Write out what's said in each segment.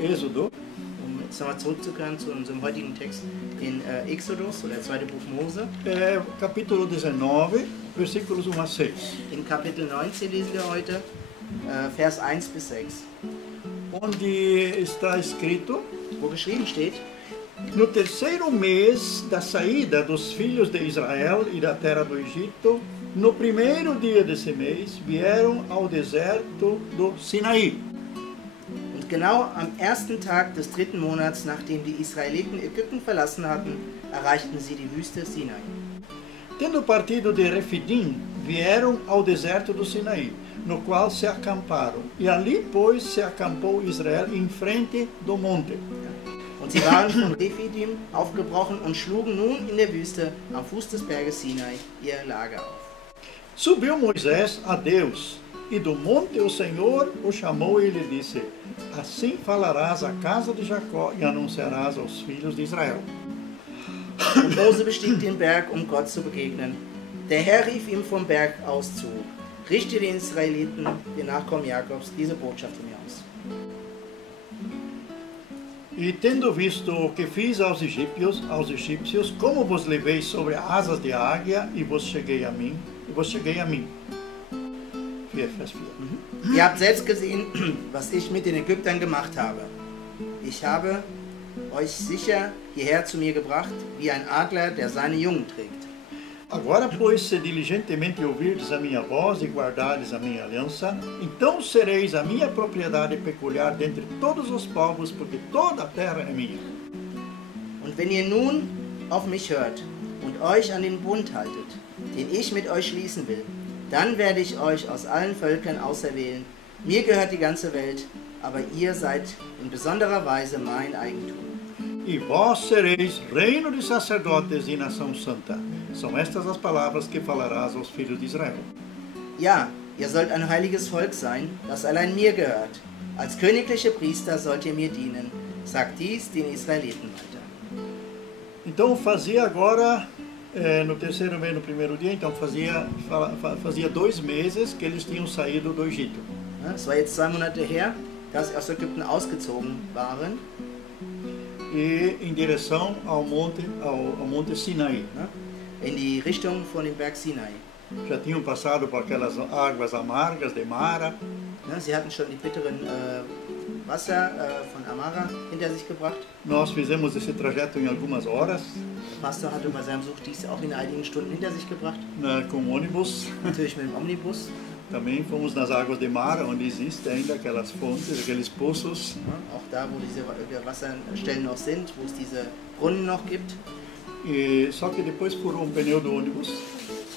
Êxodo, Jetzt nochmal zurückzukehren zu unserem heutigen Text in Exodus, oder zweite Buch Mose. capítulo 19, versículos 1 a 6. In Kapitel 19 lesen wir heute, Vers 1 bis 6, Onde está escrito: wo geschrieben steht: no terceiro mês da saída dos filhos de Israel e da terra do Egito, no primeiro dia desse mês, vieram ao deserto do Sinaí. Und genau am ersten Tag des dritten Monats, nachdem die Israeliten Ägypten verlassen hatten, erreichten sie die Wüste Sinai. Tendo partido de Refidim, vieram ao deserto do Sinaí, no qual se acamparam. E ali, pois, se acampou Israel em frente do monte. Und sie waren von Rephidim aufgebrochen und schlugen nun in der Wüste am Fuß des Berges Sinai ihr Lager auf. Subiu Moisés a Deus, e do monte o Senhor o chamou e lhe disse: assim falarás à casa de Jacó e anunciarás aos filhos de Israel. Und Mose bestieg den Berg, um Gott zu begegnen. Der Herr rief ihm vom Berg aus zu: richte den Israeliten, den Nachkommen Jakobs, diese Botschaft von mir aus. E tendo visto o que fiz aos egípcios, como vos levei sobre asas de águia, e vos cheguei a mim. Vers 4. Ihr habt selbst gesehen, was ich mit den Ägyptern gemacht habe. Ich habe euch sicher hierher zu mir gebracht, wie ein Adler, der seine Jungen trägt. Agora, pois, se diligentemente ouvirdes a minha voz e guardardes a minha aliança, então sereis a minha propriedade peculiar dentre todos os povos, porque toda a terra é minha. Und wenn ihr nun auf mich hört und euch an den Bund haltet, den ich mit euch schließen will, dann werde ich euch aus allen Völkern auserwählen. Mir gehört die ganze Welt, aber ihr seid in besonderer Weise mein Eigentum. E vós sereis reino de sacerdotes e nação santa. São estas as palavras que falarás aos filhos de Israel. Ja, ihr sollt ein heiliges Volk sein, das allein mir gehört. Als königliche Priester sollt ihr mir dienen. Sagt dies den Israeliten weiter. Então fazia agora, no terceiro mês, no primeiro dia, então fazia 2 meses que eles tinham saído do Egito. Es war jetzt 2 Monate her, dass sie aus Ägypten ausgezogen waren. E em direção ao monte Sinai. In die Richtung von dem Berg Sinai. Já tinham passado por aquelas águas amargas de Mara. Sie hatten schon die bitteren Wasser von Amara hinter sich gebracht. Nós fizemos esse trajeto em algumas horas. Der Pastor hatte bei seinem Besuch dies auch in einigen Stunden hinter sich gebracht. Com ônibus. Natürlich mit dem Omnibus. Também fomos nas águas de Mara, onde existem ainda aquelas fontes, aqueles poços. Auch da, wo diese Wasserstellen noch sind, wo es diese Brunnen noch gibt. E só que depois furou pneu do ônibus.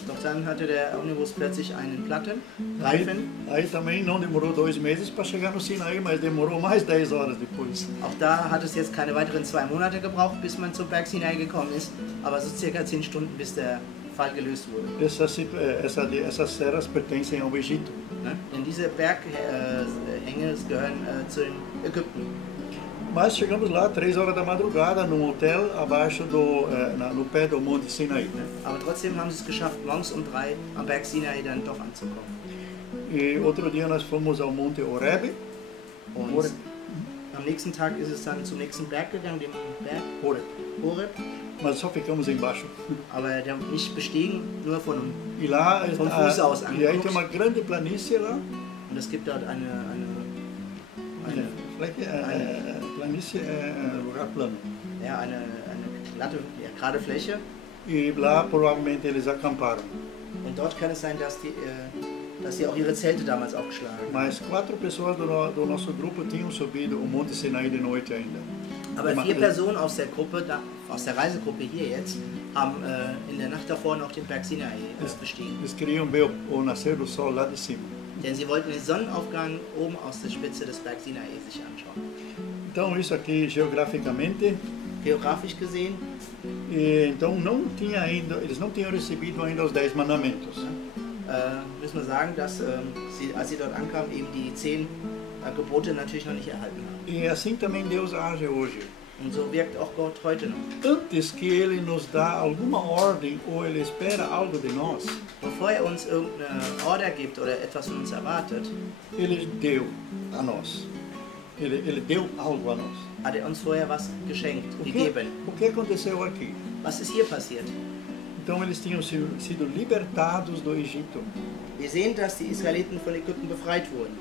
Doch dann hatte der Omnibus plötzlich einen Reifen. Aí também não demorou 2 meses para chegar no Sinaí, mas demorou mais 10 horas depois. Auch da hat es jetzt keine weiteren 2 Monate gebraucht, bis man zum Berg Sinai gekommen ist, aber so circa 10 Stunden, bis der Fall gelöst wurde. Essas serras pertencem ao Egito. Denn diese Berghänge gehören zu den Ägypten. Mas chegamos lá 3 horas da madrugada, num hotel abaixo no pé do Monte Sinai. Aber trotzdem haben sie es geschafft, morgens um 3 am Berg Sinai dann doch anzukommen. E outro dia nós fomos ao Monte Horeb. Und am nächsten Tag ist es dann zum nächsten Berg gegangen, dem Berg Horeb. Mas só ficamos embaixo. Aber der nicht bestiegen, nur vom Fuß aus angeguckt. E aí tem uma grande planície lá. Und es gibt dort eine planície é lugar plano. Ja, eine glatte, gerade Fläche. E lá provavelmente eles acamparam. Und dort kann es sein, dass sie auch ihre Zelte damals aufgeschlagen haben. Mas 4 pessoas do nosso grupo tinham subido o Monte Sinai de noite ainda. Aber 4 Personen aus der Reisegruppe hier jetzt, haben in der Nacht davor noch den Berg Sinai bestiegen. Eles queriam ver o nascer do sol lá de cima. Denn sie wollten den Sonnenaufgang oben aus der Spitze des Berg Sinai sich anschauen. Então isso aqui geograficamente. Geografisch gesehen. E então eles não tinham recebido ainda os 10 mandamentos. Müssen wir sagen, dass als sie dort ankamen, eben die 10 Gebote natürlich noch nicht erhalten haben. E assim também Deus age hoje. Und so wirkt auch Gott heute noch. Antes que Ele nos dá alguma ordem ou Ele espera algo de nós, Bevor er uns irgendeine Order gibt oder etwas von uns erwartet, Ele deu a nós. Ele deu algo a nós. hat er uns vorher was geschenkt, gegeben. O que aconteceu aqui? Was ist hier passiert? Então eles tinham sido libertados do Egito. Wir sehen, dass die Israeliten von Ägypten befreit wurden.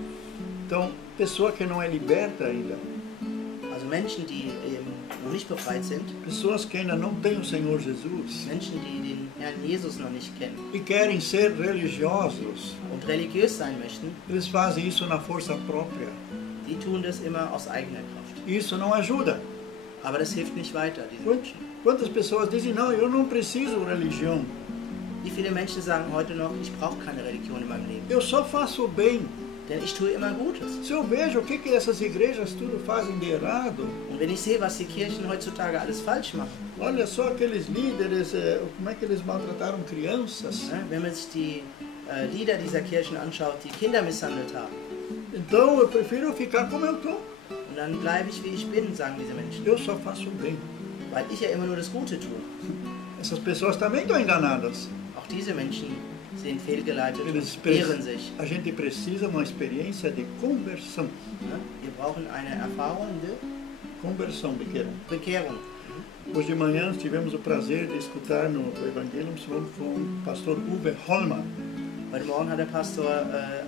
Então, pessoa que não é liberta ainda, Also Menschen, die eben noch nicht befreit sind, pessoas que ainda não têm o Senhor Jesus Menschen, die den Herrn Jesus noch nicht kennen e querem ser religiosos, und religiös sein möchten, eles fazem isso na força própria. die tun das immer aus eigener Kraft. Isso não ajuda. Aber das hilft nicht weiter, diese Menschen. Quantas pessoas dizem, não, eu não preciso de religião, Wie viele Menschen sagen heute noch, ich brauche keine Religion in meinem Leben, eu só faço o bem. denn ich tue immer Gutes. Se eu vejo o que essas igrejas tudo fazem de errado, Und wenn ich sehe, was die Kirchen heutzutage alles falsch machen, olha só aqueles líderes, como é que eles maltrataram crianças. ne, wenn man sich die Lieder dieser Kirchen anschaut, die Kinder misshandelt haben, Então eu prefiro ficar como eu estou. und dann bleibe ich, wie ich bin, sagen diese Menschen, Eu só faço o bem. weil ich ja immer nur das Gute tue. Essas pessoas também estão enganadas. Auch diese Menschen sind fehlgeleitet Eles und irren sich. A gente precisa de uma experiência de conversão. Ne? Wir brauchen eine Erfahrung de Conversão, pequeno. Bekehrung. Hoje de manhã tivemos o prazer de escutar no Evangelho com o pastor Uwe Holmer. Heute Morgen hat der Pastor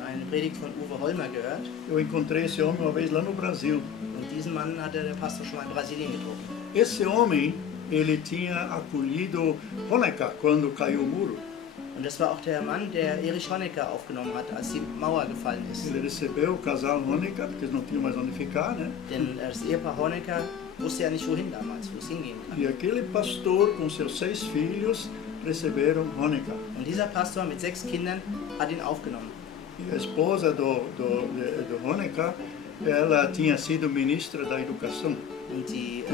eine Predigt von Uwe Holmer gehört. Eu encontrei esse homem uma vez lá no Brasil. Und diesen Mann hatte der Pastor schon mal in Brasilien getroffen. Esse homem, ele tinha acolhido Honecker quando caiu o muro. Und das war auch der Mann, der Erich Honecker aufgenommen hat, als die Mauer gefallen ist. Ele recebeu o casal Honecker, porque eles não tinham mais onde ficar, né? Denn das Ehepaar Honecker wusste ja nicht, wohin damals, wo es hingehen kann. E aquele pastor com seus 6 filhos receberam Honecker. Und dieser Pastor mit 6 Kindern hat ihn aufgenommen. E a esposa do Honecker, ela tinha sido ministra da educação. Und die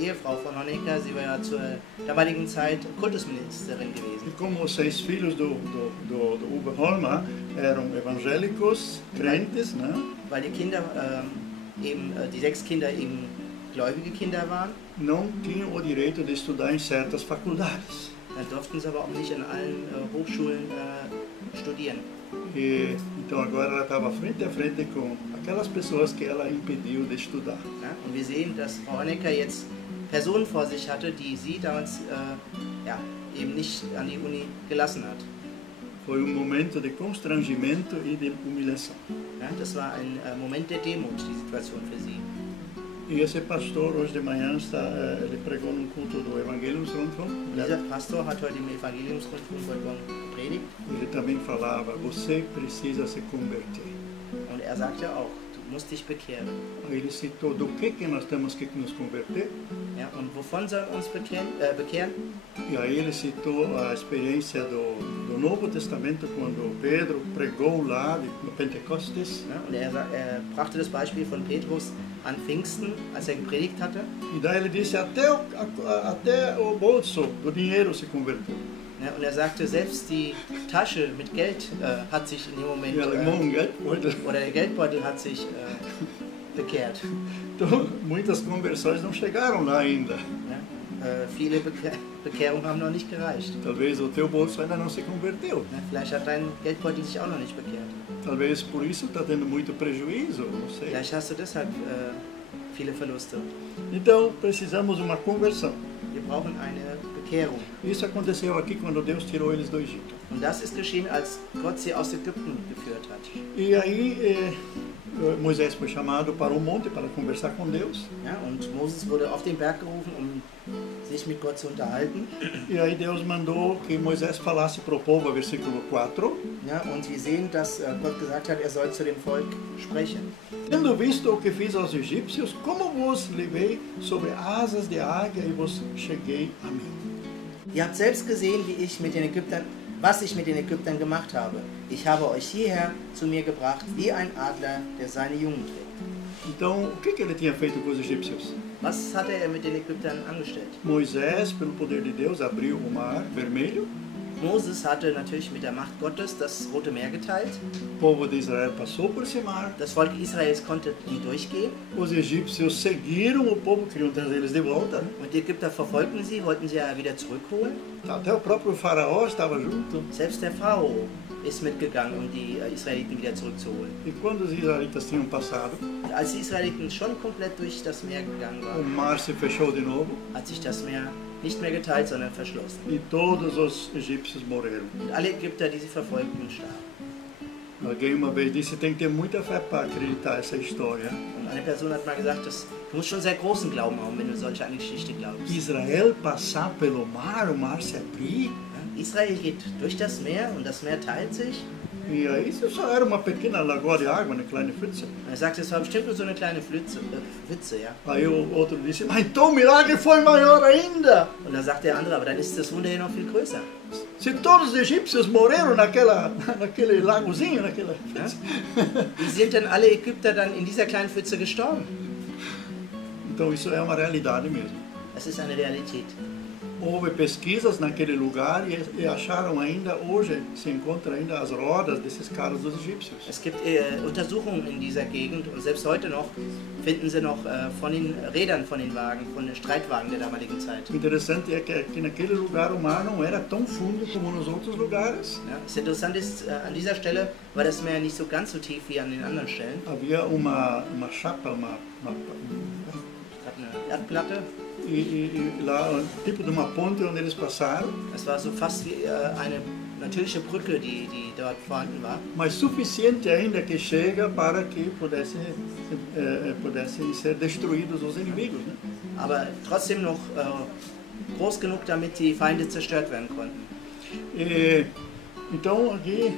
Ehefrau von Honecker, sie war ja zur damaligen Zeit Kultusministerin E gewesen. como os 6 filhos do Uwe Holmer eram evangélicos, crentes, né? Weil die Kinder die 6 Kinder eben gläubige Kinder waren, Não tinham o direito de estudar em certas faculdades. dann durften sie aber auch nicht an allen Hochschulen studieren. E, então agora ela estava frente a frente com aquelas pessoas que ela impediu de estudar. Ja? Und wir sehen, dass Frau Honecker jetzt Personen vor sich hatte, die sie damals eben nicht an die Uni gelassen hat. Foi momento de constrangimento e de humilhação. Ja? Das war ein Moment der Demut, die Situation für sie. E esse pastor hoje de manhã ele pregou num culto do Evangelho Und dieser Pastor hat heute im Evangeliumsrundfunk gepredigt Ele também falava, você precisa se converter. und er sagte auch, du musst dich bekehren. Aí ele citou do que nós temos que nos converter. Ja? Und wovon sollen wir uns bekehren? E aí ele citou a experiência do Novo Testamento quando Pedro pregou lá no Pentecostes. Ja? Und er brachte das Beispiel von Petrus an Pfingsten, als er gepredigt hatte. E daí ele disse até o bolso do dinheiro se converteu. Ja? Und er sagte, selbst die Tasche mit Geld hat sich in dem Moment, E alemão, geldbeutel. oder der Geldbeutel hat sich bekehrt. Então, muitas conversões não chegaram lá ainda. Ja? Viele Bekehrungen haben noch nicht gereicht. Talvez o teu bolso ainda não se converteu. Ja? Vielleicht hat dein Geldbeutel sich auch noch nicht bekehrt. Talvez por isso está tendo muito prejuízo, não sei. Vielleicht hast du deshalb viele Verluste. Então, precisamos de uma conversão. Wir brauchen eine Bekehrung. Isso aconteceu aqui quando Deus tirou eles do Egito. Und das ist geschehen, als Gott sie aus Ägypten geführt hat. E aí Moisés foi chamado para um monte para conversar com Deus. Ja, und Moses wurde auf den Berg gerufen, um sich mit Gott zu unterhalten. E aí Deus mandou que Moisés falasse para o povo, versículo 4. Ja, und wir sehen, dass Gott gesagt hat, er soll zu dem Volk sprechen. Tendo visto o que fiz aos egípcios, como vos levei sobre asas de águia e vos cheguei a mim. Ihr habt selbst gesehen, was ich mit den Ägyptern gemacht habe. Ich habe euch hierher zu mir gebracht, wie ein Adler, der seine Jungen trägt. Então, o que ele tinha feito com os egípcios? Was hatte er mit den Ägyptern angestellt? Moisés, pelo poder de Deus, abriu o mar vermelho. Moses hatte natürlich mit der Macht Gottes das Rote Meer geteilt. O povo de Israel passou por esse mar. Das Volk Israels konnte nie durchgehen. Os egípcios seguiram o povo, queriam trazer eles de volta, né? Und die Ägypter verfolgten sie, wollten sie ja wieder zurückholen. Até o próprio faraó estava junto. Selbst der Pharao ist mitgegangen, um die Israeliten wieder zurückzuholen. E quando os israelitas tinham passado, Als die Israeliten schon komplett durch das Meer gegangen o waren, mar se fechou de novo hat sich das Meer nicht mehr geteilt, sondern verschlossen. e todos os egípcios morreram. Und alle Ägypter, die sie verfolgten, starben. Alguém uma vez disse, tem que ter muita fé para acreditar essa história. Und eine Person hat mal gesagt, du musst schon sehr großen Glauben haben, wenn du solch eine Geschichte glaubst. Israel passar pelo mar, o mar se abrir. Israel geht durch das Meer und das Meer teilt sich. E aí isso só era uma pequena lagoa de água, né, kleine Pfütze. Und er sagt, es war bestimmt nur so eine kleine Pfütze, ja. Aí o outro disse, mas então o milagre foi maior ainda. Und dann sagt der andere, aber dann ist das Wunder hier noch viel größer. Se todos os egípcios morreram naquele lagozinho, naquela pfütze. Wie sind denn alle Ägypter dann in dieser kleinen Pfütze gestorben? Então isso é uma realidade mesmo. Das ist eine Realität. Houve pesquisas naquele lugar e acharam ainda, hoje se encontra ainda as rodas desses carros dos egípcios. Es gibt Untersuchungen in dieser Gegend und selbst heute noch finden sie noch von den Rädern von den Wagen, von den Streitwagen der damaligen Zeit. O interessante é que aqui naquele lugar o mar não era tão fundo como nos outros lugares. Ja, das Interessante ist, an dieser Stelle war das Meer nicht so ganz so tief wie an den anderen Stellen. Havia uma chapa, Es hat eine Erdplatte. e lá, tipo de uma ponte onde eles passaram, Es war so fast wie eine natürliche Brücke, die dort vorhanden war. mas suficiente ainda que chega para que pudessem ser destruídos os inimigos, né? Aber trotzdem noch groß genug, damit die Feinde zerstört werden konnten. Então aqui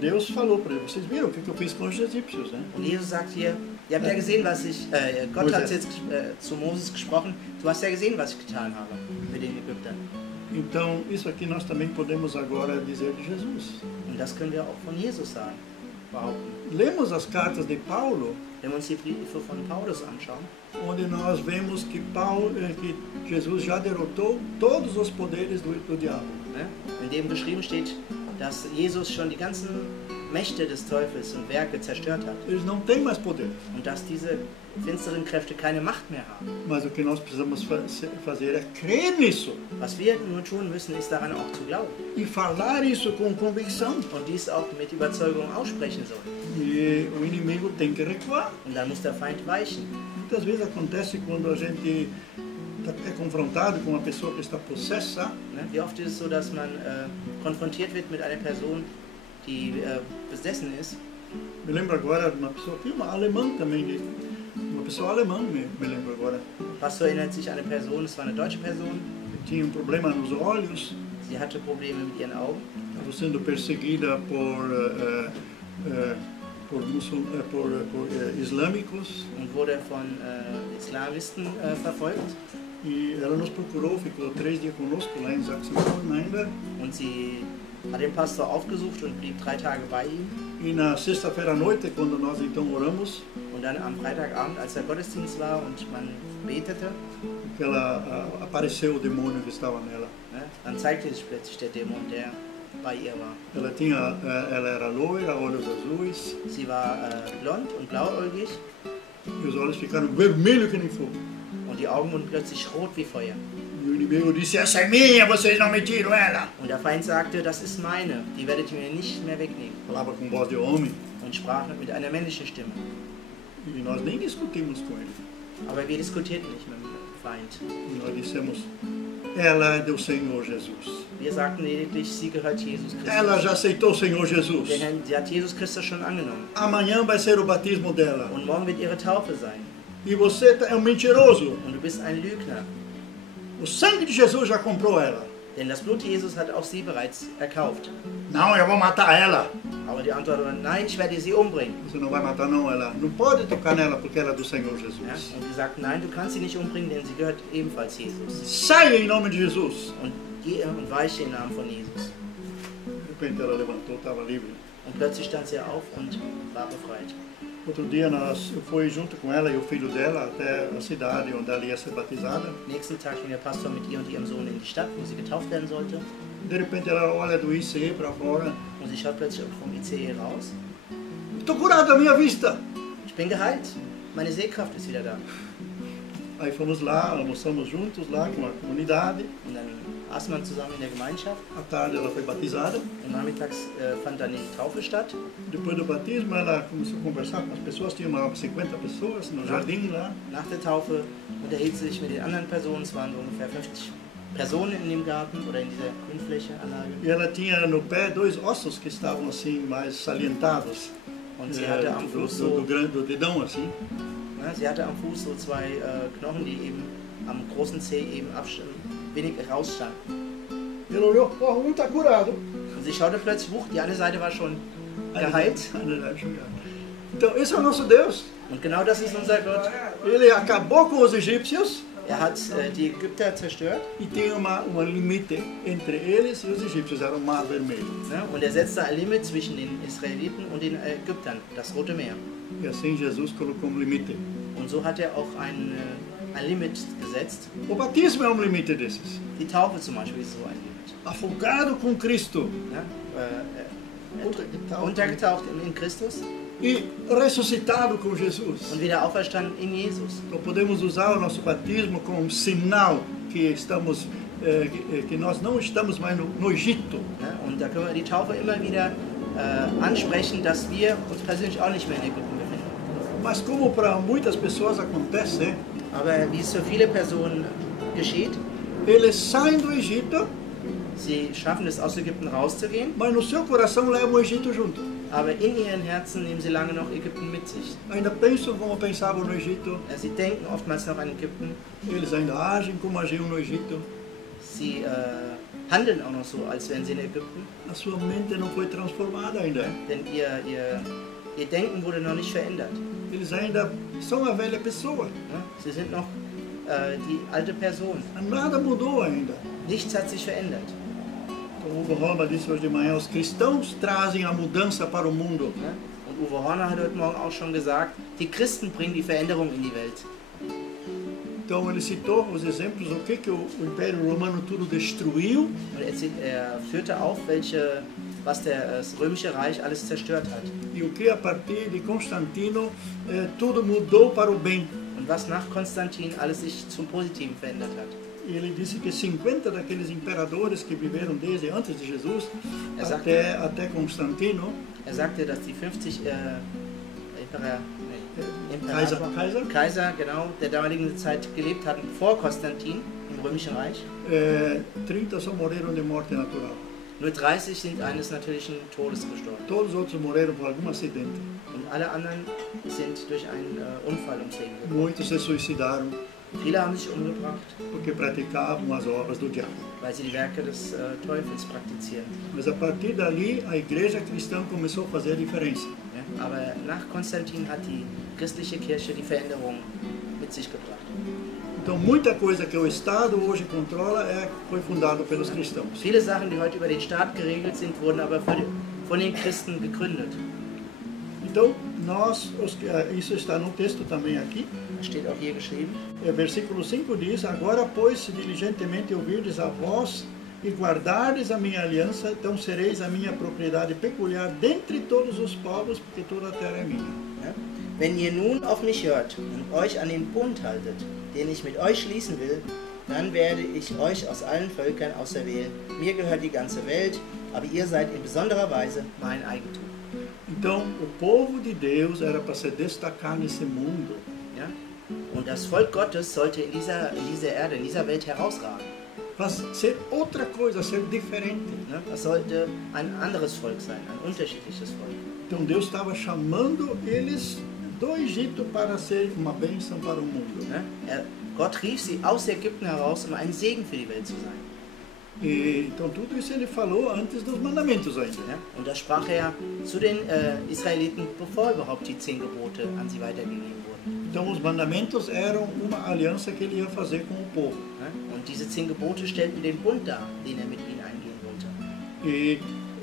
Deus falou para eles, vocês viram o que eu fiz com os egípcios, né? Und Jesus sagt hier, ihr habt ja gesehen, was ich, Gott hat jetzt zu Moses gesprochen, du hast ja gesehen, was ich getan habe mit den Ägyptern. Então isso aqui nós também podemos agora dizer de Jesus. Und das können wir auch von Jesus sagen, behaupten. Lemos as cartas de Paulo, Wenn wir uns die Briefe von Paulus anschauen, onde nós vemos que que Jesus já derrotou todos os poderes do diabo. ne, in dem geschrieben steht, dass Jesus schon die ganzen Mächte des Teufels und Werke zerstört hat Eles não têm mais poder. und dass diese finsteren Kräfte keine Macht mehr haben. Mas o que nós precisamos fazer é crer nisso Was wir nur tun müssen, ist daran auch zu glauben e falar isso com convicção. und dies auch mit Überzeugung aussprechen sollen. E o inimigo tem que recuar. Und dann muss der Feind weichen. Muitas vezes acontece quando a gente é confrontado com uma pessoa que está possessa, Ne? Wie oft ist es so, dass man konfrontiert wird mit einer Person, die besessen ist. me lembro agora de uma pessoa aqui, uma alemã também, uma pessoa alemã, me lembro agora, Der Pastor erinnert sich an eine Person, es war eine deutsche Person, que tinha problema nos olhos, sie hatte Probleme mit ihren Augen. estava sendo perseguida por islâmicos, Und wurde von Islamisten verfolgt. e ela nos procurou, ficou 3 dias conosco lá em Sachsenhausen ainda, Und sie hat den Pastor aufgesucht und blieb 3 Tage bei ihm. e na sexta-feira à noite, quando nós então oramos, Und dann am Freitagabend, als der Gottesdienst war und man betete, que apareceu o demônio que estava nela. ne, dann zeigte sich plötzlich der Dämon, der bei ihr war. Ela era loira, olhos azuis, Sie war blond und blauäugig e os olhos ficaram vermelhos que nem fogo. und die Augen wurden plötzlich rot wie Feuer. E o inimigo disse, essa é minha, vocês não me tiram ela. Und der Feind sagte, das ist meine, die werdet ihr mir nicht mehr wegnehmen. Falava com voz de homem, Und sprach mit einer männlichen Stimme. e nós nem discutimos com ele. Aber wir diskutierten nicht mit dem Feind. E nós dissemos, ela é do Senhor Jesus. Wir sagten lediglich, sie gehört Jesus Ela Christus. já aceitou o Senhor Jesus. Sie hat Jesus Christus schon angenommen. Amanhã vai ser o batismo dela. Und morgen wird ihre Taufe sein. E você é um mentiroso. Und du bist ein Lügner. O sangue de Jesus já comprou ela. Denn das Blut Jesus hat auch sie bereits erkauft. Não, eu vou matar ela. Aber die Antwort war, nein, ich werde sie umbringen. Você não vai matar não, ela não pode tocar nela porque ela é do Senhor Ja? Jesus. Und sie sagten, nein, du kannst sie nicht umbringen, denn sie gehört ebenfalls Jesus. Saia em nome de Jesus. Und geh und weiche im Namen von Jesus. De repente ela levantou, estava livre. Und plötzlich stand sie auf und war befreit. Outro dia eu fui junto com ela e o filho dela até a cidade onde ela ia ser batizada. Nächsten Tag ging der Pastor mit ihr und ihrem Sohn in die Stadt, wo sie getauft werden sollte. De repente ela olha do ICE para fora. und sie schaut plötzlich vom ICE raus. Estou curado, a minha vista. Ich bin geheilt. Meine Sehkraft ist wieder da. Aí fomos lá, almoçamos juntos lá com a comunidade. Und dann aß man zusammen in der Gemeinschaft. À tarde ela foi batizada. Und nachmittags fand dann die Taufe statt. Depois do batismo ela começou a conversar com as pessoas. Tinha uma 50 pessoas no jardim lá. Nach der Taufe unterhielt sie sich mit den anderen Personen. Es waren so ungefähr 50 Personen in dem Garten oder in dieser Grünfläche, Anlage. E ela tinha no pé dois ossos que estavam assim mais salientados. Und sie hatte am Fuß so, do dedão assim. sie hatte am Fuß so zwei Knochen, die eben am großen Zeh eben wenig rausstanden. E ela olhou, um está curado. Und sie schaute plötzlich hoch, die eine Seite war schon geheilt. Então esse é o nosso Deus. Und genau das ist unser Gott. Ele acabou com os egípcios. Hat die Ägypter zerstört. E tem uma limite entre eles e os egípcios, era o Mar Vermelho. Und setzte ein Limit zwischen den Israeliten und den Ägyptern, das Rote Meer. E assim Jesus colocou limite. Und so hat auch ein Limit gesetzt. O batismo é limite desses. Die Taufe zum Beispiel ist so ein Limit. Afogado com Cristo. Untergetaucht in Christus. E ressuscitado com Jesus. Und wieder auferstanden in Jesus. Então podemos usar o nosso batismo como sinal que que nós não estamos mais no Egito. Und da können wir die Taufe immer wieder ansprechen, dass wir uns persönlich auch nicht mehr in Ägypten befinden. Mas como para muitas pessoas acontece, aber wie es für viele Personen geschieht, eles saem do Egito. Sie schaffen es, aus Ägypten rauszugehen. Mas no seu coração levam o Egito junto. Aber in ihren Herzen nehmen sie lange noch Ägypten mit sich. Ainda pensam como pensavam no Egito. Sie denken oftmals noch an Ägypten. Eles ainda agem como agiam no Egito. Sie handeln auch noch so, als wären sie in Ägypten. A sua mente não foi transformada ainda. Denn ihr Denken wurde noch nicht verändert. Eles ainda são a velha pessoa. Sie sind noch die alte Person. Nada mudou ainda. Nichts hat sich verändert. Como Uwe Horner disse hoje de manhã, os cristãos trazem a mudança para o mundo. Und Uwe Horner hat heute Morgen auch schon gesagt, die Christen bringen die Veränderung in die Welt. Então ele citou os exemplos, o que o Império Romano tudo destruiu. Und führte auf, was das Römische Reich alles zerstört hat. E o que a partir de Constantino tudo mudou para o bem. Und was nach Konstantin alles sich zum Positiven verändert hat. E ele disse que 50 daqueles imperadores que viveram desde antes de Jesus até Constantino. Sagte, dass die 50 Kaiser genau, der damaligen Zeit gelebt hatten vor Konstantin im Römischen Reich. 30 só morreram de morte natural. Nur 30 sind eines natürlichen Todes gestorben. Todos os outros morreram por algum acidente. Und alle anderen sind durch einen Unfall ums Leben gekommen. Muitos se suicidaram. Viele haben sich umgebracht, porque praticavam as obras do diabo. Weil sie die Werke des Teufels praktizieren. Mas a partir dali a igreja cristã começou a fazer a diferença. Ja, aber nach Konstantin hat die christliche Kirche die Veränderung mit sich gebracht. Então muita coisa que o Estado hoje controla foi fundado pelos cristãos. Viele Sachen, die heute über den Staat geregelt sind, wurden aber von den Christen gegründet. Então isso está no texto também aqui. Steht auch hier geschrieben. Versículo 5 diz: Agora, pois, se diligentemente ouvirdes a voz e guardardes a minha aliança, então sereis a minha propriedade peculiar dentre todos os povos, porque toda a terra é minha. Ja? Wenn ihr nun auf mich hört und euch an den Bund haltet, den ich mit euch schließen will, dann werde ich euch aus allen Völkern auserwählen. Mir gehört die ganze Welt, aber ihr seid in besonderer Weise mein Eigentum. Então, o povo de Deus era para se destacar nesse mundo. Ja? Und das Volk Gottes sollte in dieser Erde, in dieser Welt herausragen. Was ser outra coisa, ser diferente. Ja? Das sollte ein anderes Volk sein, ein unterschiedliches Volk. Então Deus estava chamando eles do Egito para ser uma bênção para o mundo. Ja? Gott rief sie aus Ägypten heraus, um ein Segen für die Welt zu sein. E, então tudo isso ele falou antes dos mandamentos ainda. Ja? Und das sprach er zu den Israeliten, bevor überhaupt die 10 Gebote an sie weitergegeben wurden. Então os mandamentos eram uma aliança que ele ia fazer com o povo. Ja? Und diese 10 Gebote stellten den Bund dar, den er mit ihnen eingehen wollte. E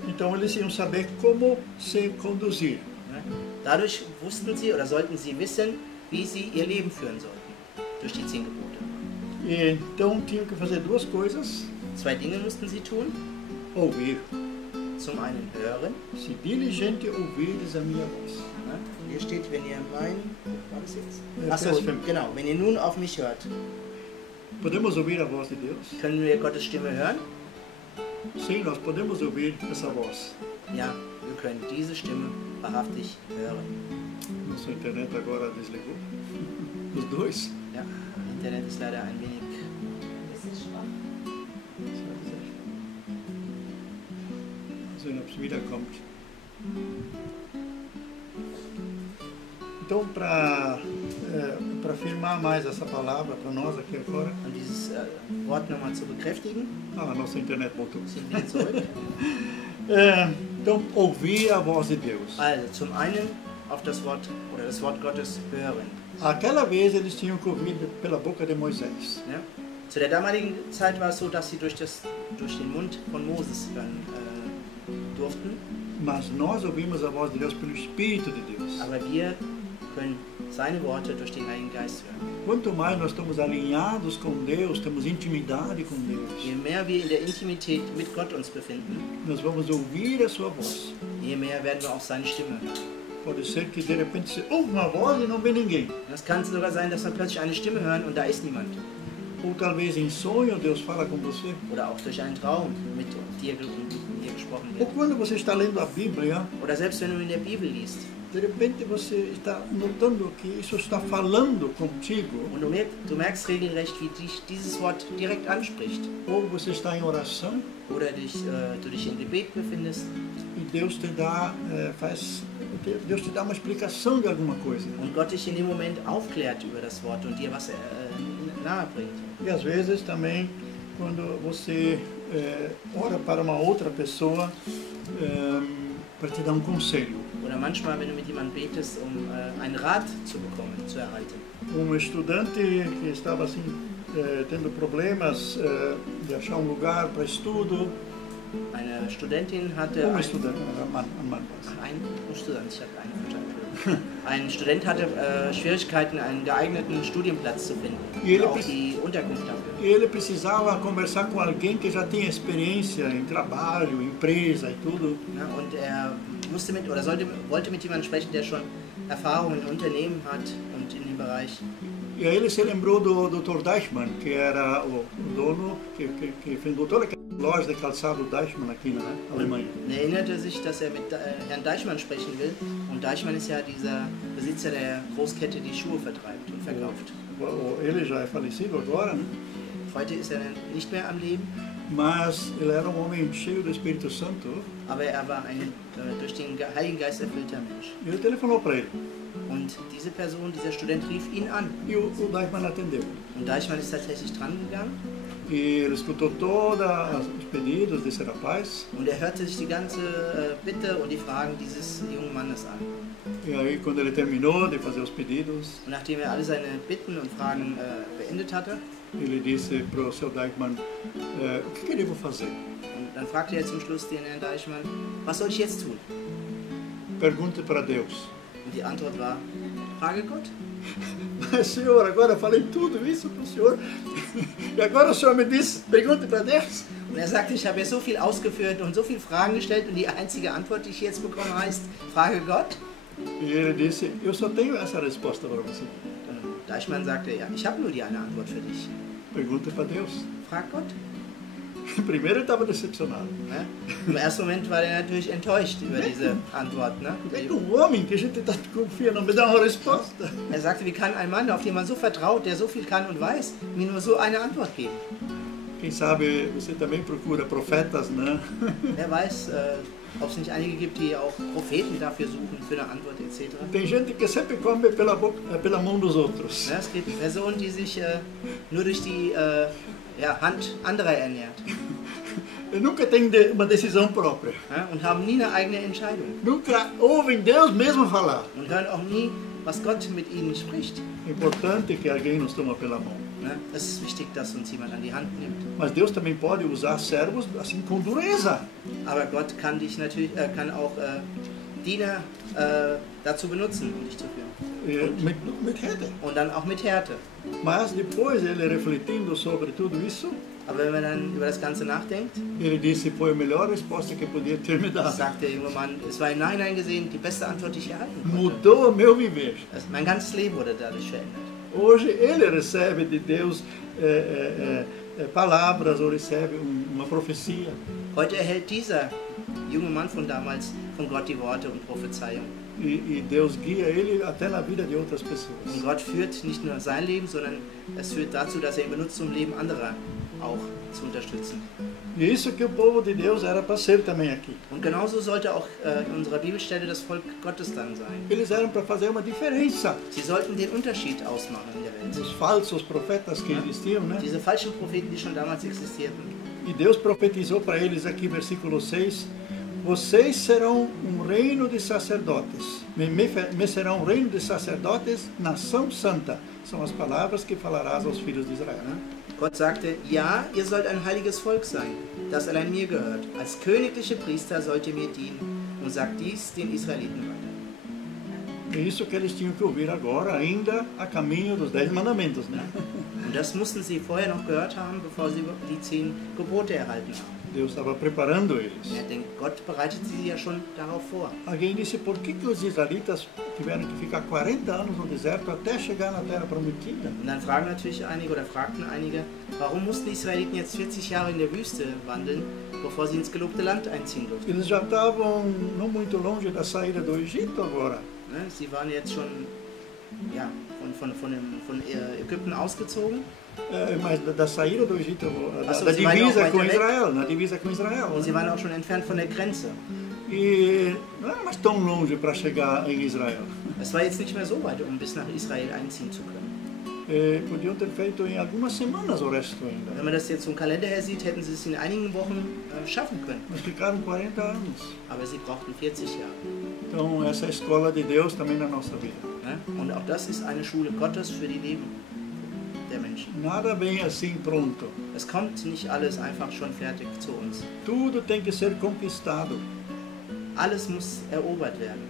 então eles iam saber como se conduzir. Ja? Dadurch wussten sie oder sollten sie wissen, wie sie ihr Leben führen sollten durch die 10 Gebote. E então tinham que fazer duas coisas. 2 Dinge mussten sie tun. Ouvir. Zum einen hören. Se diligente ouvirdes a minha voz. Ne? Hier steht, wenn ihr war das jetzt? Ja, Achso, Vers 5. genau, wenn ihr nun auf mich hört. Podemos ouvir a voz de Deus? Können wir Gottes Stimme hören? Sim, nós podemos ouvir essa voz. Ja, wir können diese Stimme wahrhaftig hören. Nossa internet agora desligou. Os dois. Ja, Internet ist leider ein wenig... Sehen, ob es wiederkommt. Então, para afirmar mais essa palavra para nós aqui agora, Um dieses Wort nochmal zu bekräftigen, a nossa internet voltou. sind wir zurück. Então, ouvir a voz de Deus. Also, zum einen auf das Wort oder das Wort Gottes hören. Aquela vez eles tinham que ouvir pela boca de Moisés. Ja? Zu der damaligen Zeit war es so, dass sie durch den Mund von Moses hören durften. Mas nós ouvimos a voz de Deus pelo Espírito de Deus. Aber wir können seine Worte durch den Heiligen Geist hören. Quanto mais nós estamos alinhados com Deus, temos intimidade com Deus, Je mehr wir in der Intimität mit Gott uns befinden, nós vamos ouvir a sua voz. je mehr werden wir auch seine Stimme hören. Pode ser que de repente você ouve uma voz e não vê ninguém. Es kann sogar sein, dass wir plötzlich eine Stimme hören und da ist niemand. Ou talvez em sonho Deus fala com você. Oder auch durch einen Traum mit dir gesprochen Ou wird. quando você está lendo a Bíblia, Oder selbst wenn du in der Bibel liest de repente você está notando que isso está falando contigo. und du merkst regelrecht, wie dich dieses Wort direkt anspricht. Ou você está em oração Oder du dich in Gebet befindest e Deus te dá, Deus te dá uma explicação de alguma coisa. und Gott dich in dem Moment aufklärt über das Wort und dir was nahe bringt. E às vezes também, quando você ora para uma outra pessoa para te dar um conselho. Oder manchmal, wenn du mit jemandem betest, einen Rat zu bekommen, zu erhalten. Estudante que estava assim, tendo problemas de achar lugar para estudo. Eine Studentin hatte Estudante, ein Student hatte Schwierigkeiten, einen geeigneten Studienplatz zu finden. Und auch die Unterkunft dafür. E ele precisava conversar com alguém que já tinha experiência em trabalho, empresa e tudo. Ja, und er wollte mit jemandem sprechen, der schon Erfahrung in Unternehmen hat und in dem Bereich. E aí ele se lembrou do Dr. Deichmann, que era o dono, que fundou toda aquela loja de calçado Deichmann aqui na Alemanha. Er erinnerte sich, dass er mit Herrn Deichmann sprechen will. Und Deichmann ist ja dieser Besitzer der Großkette, die Schuhe vertreibt und verkauft. Ele já é falecido agora, né? Heute ist er nicht mehr am Leben. Mas ele era homem cheio do Espírito Santo. Aber er war ein durch den Heiligen Geist erfüllter Mensch. E ele telefonou para ele. Und diese Person, dieser Student rief ihn an. E o Deichmann atendeu. Und Deichmann ist tatsächlich dran gegangen. E ele escutou todos os pedidos desse rapaz. Und er hörte sich die ganze Bitte und die Fragen dieses jungen Mannes an. E aí, quando ele terminou de fazer os pedidos, Und nachdem er alle seine Bitten und Fragen beendet hatte, ele disse para o seu Deichmann, o que eu devo fazer? und dann fragte er zum Schluss den Herrn Deichmann, was soll ich jetzt tun? Pergunte para Deus. Und die Antwort war, frage Gott. Mas, senhor, agora eu falei tudo isso para o senhor. E agora o senhor me diz, pergunte para Deus. Und er sagte, ich habe ja so viel ausgeführt und so viele Fragen gestellt und die einzige Antwort, die ich jetzt bekomme, heißt, frage Gott. E ele disse, eu só tenho essa resposta para você. Und Deichmann sagte, ja, ich habe nur die eine Antwort für dich. Pergunte para Deus. Frag Gott. Primeiro ele estava decepcionado. Ne? Im ersten Moment war er natürlich enttäuscht über diese Antwort. Ne? Como é que um homem que a gente tanto confia não me dá uma resposta? Er sagte, wie kann ein Mann, auf den man so vertraut, der so viel kann und weiß, mir nur so eine Antwort geben? Quem sabe você também procura profetas, né? Wer weiß, ob es nicht einige gibt, die auch Propheten dafür suchen, für eine Antwort etc. Tem gente que sempre come pela mão dos outros. Ja, es gibt Personen, die sich nur durch die Hand anderer ernährt. E nunca tem uma decisão própria. Ja, und haben nie eine eigene Entscheidung. Nunca ouvem Deus mesmo falar. Und hören auch nie, was Gott mit ihnen spricht. É importante que alguém nos toma pela mão. Ja, es ist wichtig, dass uns jemand an die Hand nimmt. Mas Deus também pode usar servos assim com dureza. Aber Gott kann dich natürlich, kann auch Diener dazu benutzen, um dich zu führen. Mit Härte. Und dann auch mit Härte. Mas depois ele refletindo sobre tudo isso, Aber wenn man dann über das Ganze nachdenkt, ele disse, foi a melhor resposta que podia ter me dado. sagt der junge Mann, es war im Nachhinein gesehen die beste Antwort, die ich erhalten konnte. Mudou o meu viver. Mein ganzes Leben wurde dadurch verändert. Hoje ele recebe de Deus palavras ou recebe uma profecia. Heute erhält dieser junge Mann von damals von Gott die Worte und Prophezeiung. E Deus guia ele até na vida de outras pessoas. Und Gott führt nicht nur sein Leben, sondern es führt dazu, dass er ihn benutzt, um Leben anderer auch zu unterstützen. E isso que o povo de Deus era para ser também aqui. Und genauso sollte auch in unserer Bibelstelle das Volk Gottes dann sein. Eles eram para fazer uma diferença. Sie sollten den Unterschied ausmachen in der Welt. Os falsos profetas que existiam, né? Diese falschen Propheten, die schon damals existierten. E Deus profetizou para eles aqui, versículo 6, vocês serão um reino de sacerdotes, me serão um reino de sacerdotes, nação santa. São as palavras que falarás aos filhos de Israel. Né? Gott sagte, ja, ihr sollt ein heiliges Volk sein, das allein mir gehört. Als königliche Priester sollt ihr mir dienen und sagt dies den Israeliten weiter. É isso que eles tinham que ouvir agora, ainda a caminho dos 10 mandamentos, né? Und das mussten sie vorher noch gehört haben, bevor sie die 10 Gebote erhalten haben. Deus estava preparando eles. Ja, denn Gott bereitet sie ja schon darauf vor. Alguém disse, por que os israelitas tiveram que ficar 40 anos no deserto até chegar na terra prometida? Und dann fragen natürlich einige oder fragten einige, warum mussten die Israeliten jetzt 40 Jahre in der Wüste wandeln, bevor sie ins gelobte Land einziehen durften? Eles já estavam não muito longe da saída do Egito agora. Ne, sie waren jetzt schon ja, von Ägypten ausgezogen. Mas da saída do Egito, Achso, da sie waren divisa auch com weiter weg. Israel, na divisa com Israel. Und sie waren auch schon entfernt von der Grenze. E não era mais tão longe para chegar em Israel. Es war jetzt nicht mehr so weit, um bis nach Israel einziehen zu können. Podiam ter feito em algumas semanas o resto ainda. Wenn man das jetzt vom Kalender her sieht, hätten sie es in einigen Wochen schaffen können. Mas ficaram 40 anos. Aber sie brauchten 40 Jahre. Então essa é a escola de Deus também na nossa vida. Ne? Und auch das ist eine Schule Gottes für die Leben der Menschen. Nada vem assim pronto. Es kommt nicht alles einfach schon fertig zu uns. Tudo tem que ser conquistado. Alles muss erobert werden.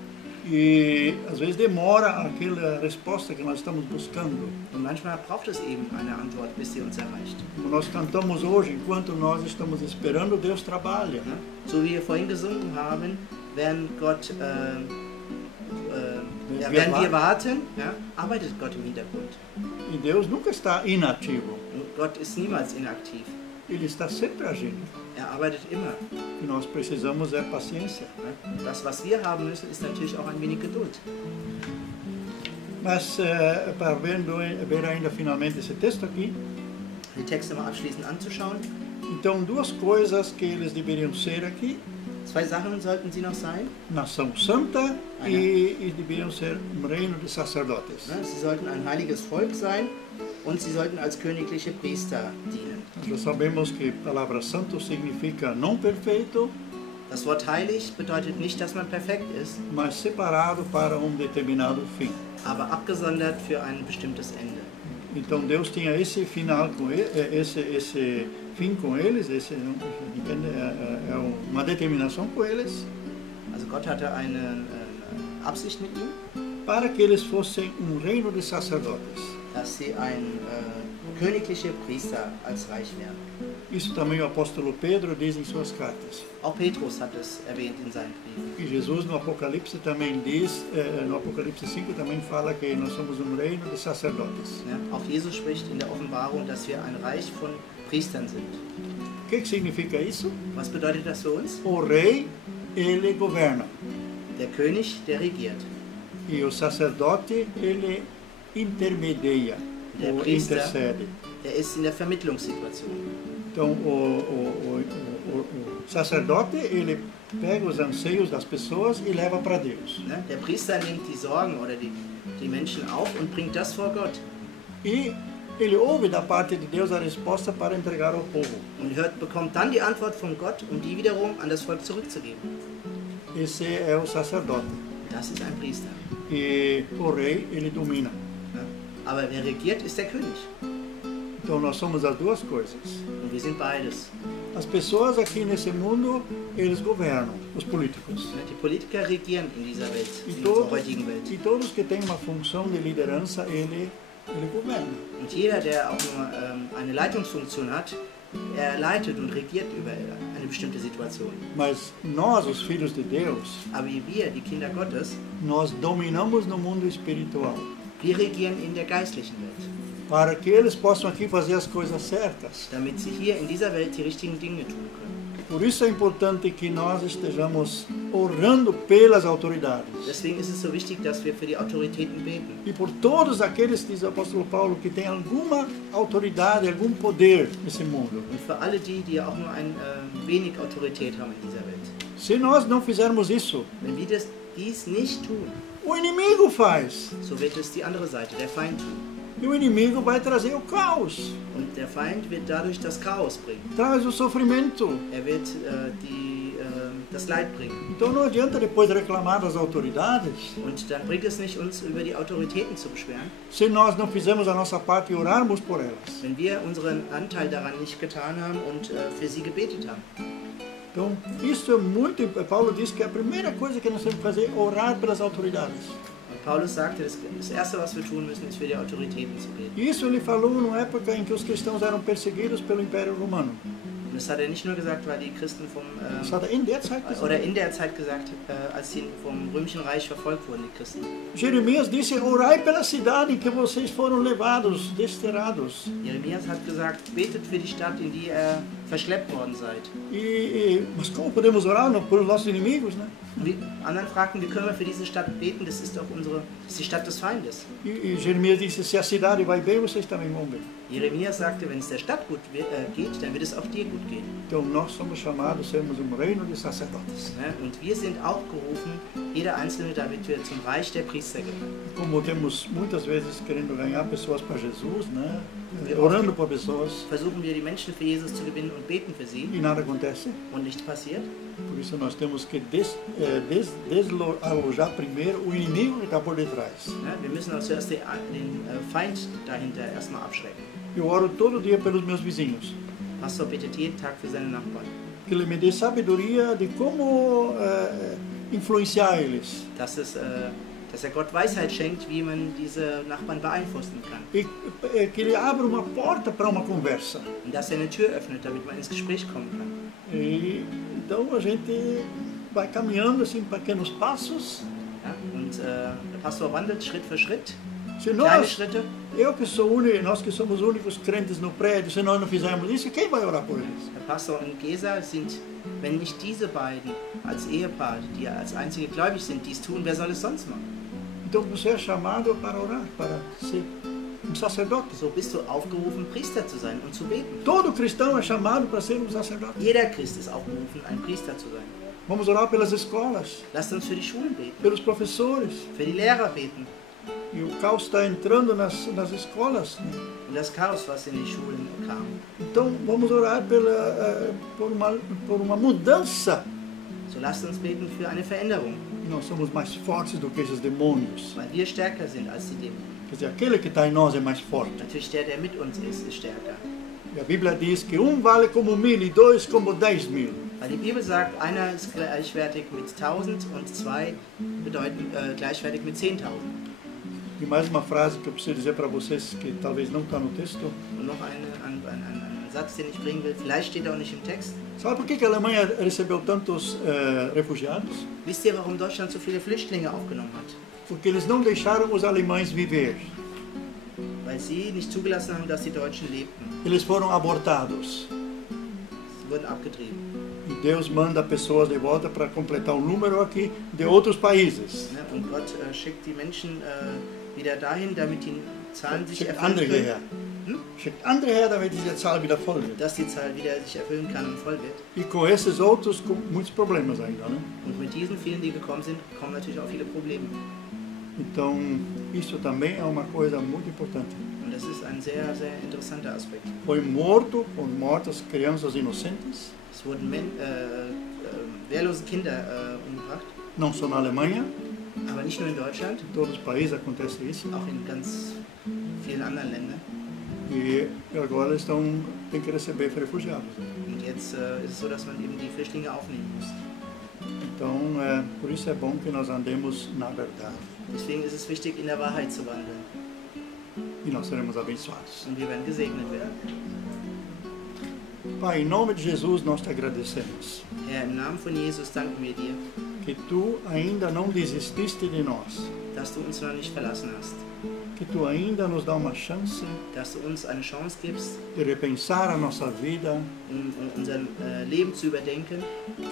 E às vezes demora aquela resposta que nós estamos buscando. Und manchmal braucht es eben eine Antwort, bis sie uns erreicht. Como nós cantamos hoje, enquanto nós estamos esperando, Deus trabalha. Ne? So wie wir vorhin gesungen haben, während wir warten, ja, arbeitet Gott im Hintergrund. E Deus nunca está inativo. Und Gott ist niemals inaktiv. Ele está sempre agindo. Er arbeitet immer. O que nós precisamos é paciência. Ne? Das, was wir haben müssen, ist natürlich auch ein wenig Geduld. Mas para ver ainda finalmente esse texto aqui, Die Texte mal abschließend anzuschauen. então duas coisas que eles deveriam ser aqui: 2 Sachen sollten sie noch sein. nação santa e deveriam ser um reino de sacerdotes. Ne? Sie sollten ein heiliges Volk sein und sie sollten als königliche Priester dienen. Nós sabemos que a palavra santo significa não perfeito, Das Wort heilig bedeutet nicht, dass man perfekt ist, mas separado para determinado fim. aber abgesondert für ein bestimmtes Ende. Então Deus tinha esse final com esse fim com eles, uma determinação com eles, Also Gott hatte eine Absicht mit ihm, para que eles fossem reino de sacerdotes. dass sie ein königliche Priester als Reich wären. Isso também o apóstolo Pedro diz em suas cartas. Auch Petrus hat es erwähnt in seinen Briefen. E Jesus no Apocalipse também diz, no Apocalipse 5 também fala que nós somos reino de sacerdotes. Ja, auch Jesus spricht in der Offenbarung, dass wir ein Reich von Priestern sind. O que significa isso? Was bedeutet das für uns? O rei, ele governa. Der König, der regiert. E o sacerdote, ele intermedia, Der ou Priester, intercede. der ist in der Vermittlungssituation. Então, o sacerdote, ele pega os anseios das pessoas e leva para Deus. Ne? Der Priester nimmt die Sorgen oder die Menschen auf und bringt das vor Gott. E ele ouve da parte de Deus a resposta para entregar ao povo. Und bekommt dann die Antwort von Gott, um die wiederum an das Volk zurückzugeben. Esse é o sacerdote. Das ist ein Priester. E o rei, ele domina. Ja? Aber wer regiert, ist der König. Então, nós somos as duas coisas. Und wir sind beides. As pessoas aqui nesse mundo, eles governam, os políticos. Ne? Die Politiker regieren in dieser Welt, E in unserer heutigen Welt. todos que têm uma função de liderança, ele governa. Und jeder, der auch nur eine Leitungsfunktion hat, Er leitet und regiert über eine bestimmte Situation. Mas nós, os filhos de Deus, Aber wir, die Kinder Gottes, nós dominamos no mundo espiritual. wir regieren in der geistlichen Welt, Para que eles possam aqui fazer as coisas certas. damit sie hier in dieser Welt die richtigen Dinge tun können. Por isso é importante que nós estejamos orando pelas autoridades. Deswegen ist es so wichtig, dass wir für die Autoritäten beten. E por todos aqueles, diz o apóstolo Paulo, que têm alguma autoridade, algum poder nesse mundo. Und für alle die, die auch nur ein wenig Autorität haben in dieser Welt. Se nós não fizermos isso, Wenn wir dies nicht tun, o inimigo faz. so wird es die andere Seite, der Feind, tun. E o inimigo vai trazer o caos, Und der Feind wird dadurch das Chaos bringen. traz o sofrimento. Er wird das Leid bringen. Então não adianta depois reclamar das autoridades, Und dann bringt es nicht, uns über die Autoritäten zu beschweren, se nós não fizermos a nossa parte e orarmos por elas. wenn wir unseren Anteil daran nicht getan haben und für sie gebetet haben. Então, isso é muito. Paulo diz que a primeira coisa que nós temos que fazer é orar pelas autoridades. Und Paulus sagte, das Erste, was wir tun müssen, ist für die Autoritäten zu beten. Isso ele falou numa época em que os cristãos eram perseguidos pelo Império Romano. Und das hat er nicht nur gesagt, weil die Christen Isso hat er in der Zeit gesagt. oder in der Zeit gesagt, als sie vom Römischen Reich verfolgt wurden, die Christen. Jeremias disse: orai pela cidade em que vocês foram levados, desterrados. Jeremias hat gesagt, betet für die Stadt, in die ihr verschleppt worden seid. Mas como podemos orar pelos nossos inimigos, né? Und die anderen fragten, wie können wir für diese Stadt beten? Das ist doch das ist die Stadt des Feindes. E Jeremias disse: se a cidade vai bem, vocês também vão bem. Jeremias sagte, wenn es der Stadt gut geht, dann wird es auch dir gut gehen. Então nós somos chamados a sermos reino de sacerdotes. Ne? Und wir sind auch gerufen, jeder Einzelne, damit wir zum Reich der Priester gehören. Como temos muitas vezes querendo ganhar pessoas para Jesus, né? Orando por pessoas Versuchen wir, die Menschen für Jesus zu gewinnen und beten für sie e nada acontece. und nichts passiert. Por isso nós temos que desalojar primeiro o inimigo que está por detrás. Ne? Wir müssen auch zuerst den Feind dahinter erstmal abschrecken. Eu oro todo dia pelos meus vizinhos. Pastor betet jeden Tag für seine Nachbarn, Que ele me dê sabedoria de como influenciar eles. dass er Gott Weisheit schenkt, wie man diese Nachbarn beeinflussen kann. E que ele abra uma porta para uma conversa. Und dass er eine Tür öffnet, damit man ins Gespräch kommen kann. E, então a gente vai caminhando assim, pequenos passos. Ja? Und der Pastor wandelt Schritt für Schritt, Se kleine nós, Schritte. nós que somos únicos crentes no prédio, se nós não fizermos isso, quem vai orar por eles? Der Pastor und Gesa sind, wenn nicht diese beiden als Ehepaar, die als einzige gläubig sind, dies tun, wer soll es sonst machen? Então você é chamado para orar, para ser sacerdote. So bist du aufgerufen, Priester zu sein und zu beten. Todo cristão é chamado para ser sacerdote. Jeder Christ ist auch berufen, ein Priester zu sein. Vamos orar pelas escolas, Lasst uns für die Schulen beten, pelos professores. für die Lehrer beten. E o caos está entrando nas escolas. Né? Und das Chaos, was in die Schulen kam. Então vamos orar por uma mudança. So lasst uns beten für eine Veränderung, E nós somos mais fortes do que esses demônios. weil wir stärker sind als die Dämonen. Quer dizer, aquele que está em nós é mais forte. Natürlich der mit uns ist stärker. E a Bíblia diz que vale como 1000 e 2 como 10.000. Weil die Bibel sagt, einer ist gleichwertig mit 1000 und zwei bedeuten gleichwertig mit 10.000. E mais uma frase que eu preciso dizer para vocês, que talvez não está no texto. Und noch einen Satz, den ich bringen will, vielleicht steht er auch nicht im Text. Sabe por que a Alemanha recebeu tantos refugiados? Wisst ihr, warum Deutschland so viele Flüchtlinge aufgenommen hat? Porque eles não deixaram os alemães viver. Weil sie nicht zugelassen haben, dass die Deutschen lebten. Eles foram abortados. Sie wurden abgetrieben. E Deus manda pessoas de volta para completar o número aqui de outros países. Ne? Und Gott schickt die Menschen wieder dahin, damit die Zahlen sich Schickt erfüllen andere können. her. Schickt andere her, damit diese Zahl wieder voll wird. Dass die Zahl wieder sich erfüllen kann und voll wird. E com esses outros, com muitos problemas ainda, né? Und mit diesen vielen, die gekommen sind, kommen natürlich auch viele Probleme. Então, isso também é uma coisa muito importante. Und das ist ein sehr, sehr interessanter Aspekt. Foram mortas crianças inocentes, Es wurden wehrlose Kinder umgebracht, não só na Alemanha, aber nicht nur in Deutschland, em todos os países acontece isso. auch in ganz vielen anderen Ländern. E agora eles têm que receber refugiados. Und jetzt ist es so, dass man eben die Flüchtlinge aufnehmen muss. Então, por isso é bom que nós andemos na verdade. Deswegen ist es wichtig, in der Wahrheit zu wandeln. E nós seremos abençoados. Und wir werden gesegnet werden. Pai, em nome de Jesus nós te agradecemos. Herr, im Namen von Jesus danken wir dir, Que tu ainda não desististe de nós. dass du uns noch nicht verlassen hast, Que tu ainda nos dá uma chance dass du uns eine Chance gibst, de repensar a nossa vida. unser Leben zu überdenken.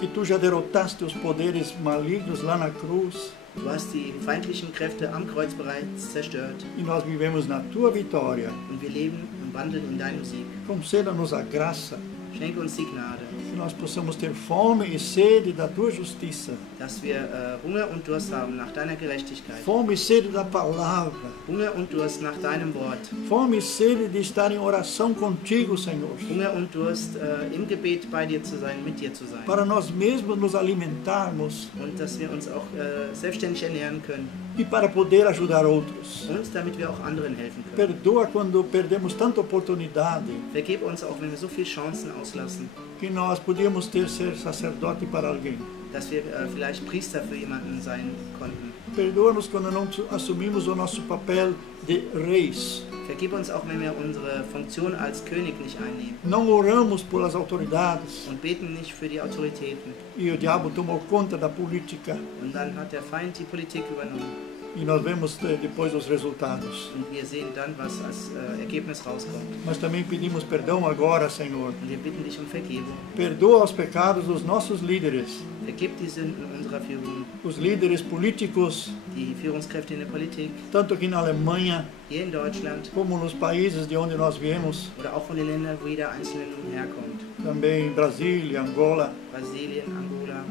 Que tu já derrotaste os poderes malignos lá na cruz. Du hast die feindlichen Kräfte am Kreuz bereits zerstört E nós vivemos na tua vitória. und wir leben und wandeln in deinem Sieg. Conceda-nos a graça. Schenke uns die Gnade, Que nós possamos ter fome e sede da tua justiça. dass wir Hunger und Durst haben nach deiner Gerechtigkeit. Fome e sede da palavra. Hunger und Durst nach deinem Wort. Fome e sede de estar em oração contigo, Senhor. Hunger und Durst im Gebet bei dir zu sein, mit dir zu sein. Para nós mesmos nos alimentarmos Und dass wir uns auch selbstständig ernähren können. e para poder ajudar outros. Und damit wir auch anderen helfen können. Perdoa quando perdemos tanta oportunidade Vergib uns auch, wenn wir so viele Chancen auslassen, que nós podíamos ter ser sacerdote para alguém. dass wir vielleicht Priester für jemanden sein konnten. Perdoa-nos quando não assumimos o nosso papel de reis. Vergib uns auch, wenn wir unsere Funktion als König nicht einnehmen Não oramos pelas autoridades und beten nicht für die Autoritäten. e o diabo tomou conta da política Und dann hat der Feind die Politik übernommen. e nós vemos depois os resultados. Und wir sehen dann, was als Ergebnis rauskommt. Mas também pedimos perdão agora, Senhor. Und wir bitten dich um Vergebung. Perdoa os pecados dos nossos líderes, Vergib die Sünden unserer Führung, os líderes políticos, die Führungskräfte in der Politik, tanto aqui na Alemanha hier in Deutschland como nos países de onde nós viemos, oder auch von den Ländern, wo jeder Einzelne nun herkommt. também Brasília, Angola Brasilien, Angola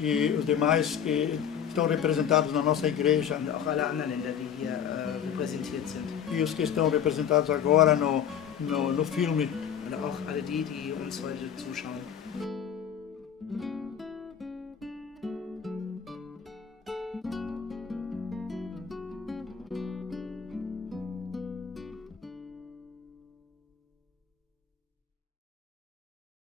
e os demais que estão representados na nossa igreja und auch alle anderen Länder, die hier repräsentiert sind. e os que estão representados agora no filme. Und auch alle die, die uns heute zuschauen.